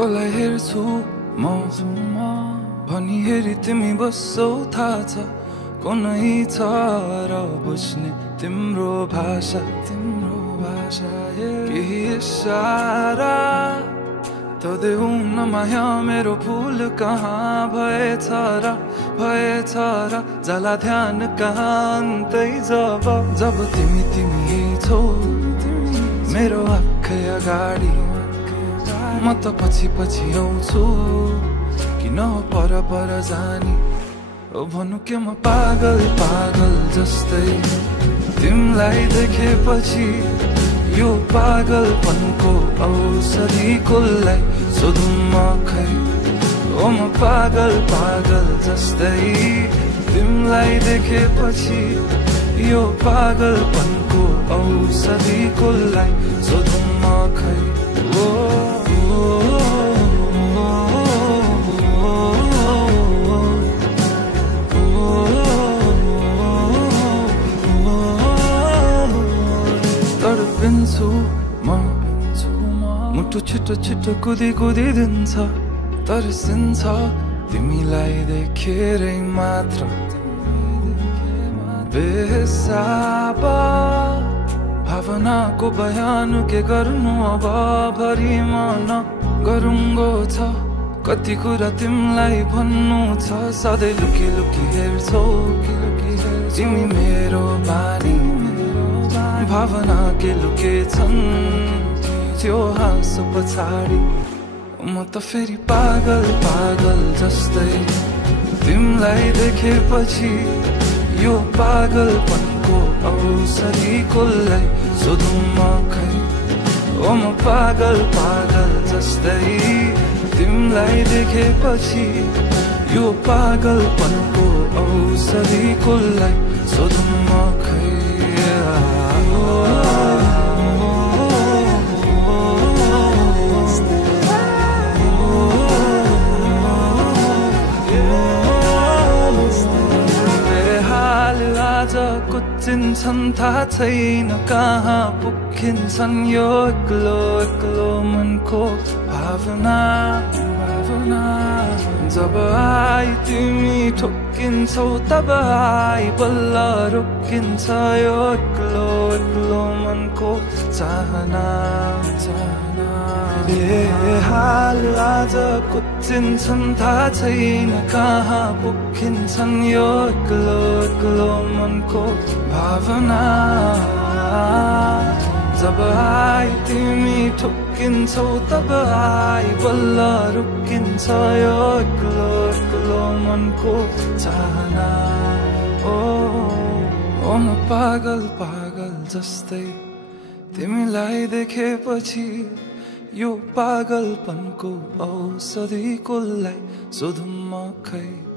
कसलाई हेर्छु म भनी हेरी तिमी बस्छौ थाहा छ कुनै छ र बुझ्ने तिम्रो भाषा केही इशारा त देऊ न माया मेरो फुल कहाँ भएछ र जाला ध्यान कहाँ अन्तै जब तिमी छौ मेरो आँखै अगाडि म त पछि आउँछु किन पर जानी ओ भन्नु के म पागल जस्तै तिमीलाई देखेपछि यो पागलपनको औषधि कसलाई सोधौँ म खै ओ म पागल जस्तै तिमीलाई देखेपछि यो पागलपनको औषधि कसलाई सोधौँ म खै तडपिन्छु म मुटु छिटो कुदी दिन्छ तर्सिन्छ तिमीलाई देखेरै मात्र बेसाब भावनाको बयान के गर्नु अब भरि मन गरुङ्गो छ कति कुरा तिमीलाई भन्नु छ सधैँ लुकी हेर्छौ तिमी मेरो बानी भावना के लुकेछन् त्यो हाँसो पछाडि म त फेरि पागल जस्तै तिमीलाई देखेपछि यो पागलपनको औषधि कसलाई सोधौँ म खै ओ म पागल जस्तै तिमीलाई देखेपछि यो पागलपनको औषधि कसलाई सोधौँ म खै कुचिन्छन् थाहा छैन कहाँ पुगिन्छन् यो एक्लो मनको भावना जब आई तिमी ठोकिन्छौ तब आई बल्ल रोकिन्छ यो एक्लो मनको चाहना हाल आज कुचिन्छन् थाहा छैन कहाँ पुगिन्छन् यो एक्लो मनको भावना जब आई तिमी ठोकिन्छौ तब आई बल्ल रोकिन्छ यो एक्लो मनको चाहना ओ म पागल जस्तै तिमीलाई देखेपछि यो पागलपनको औषधि कसलाई सोधौँ म खै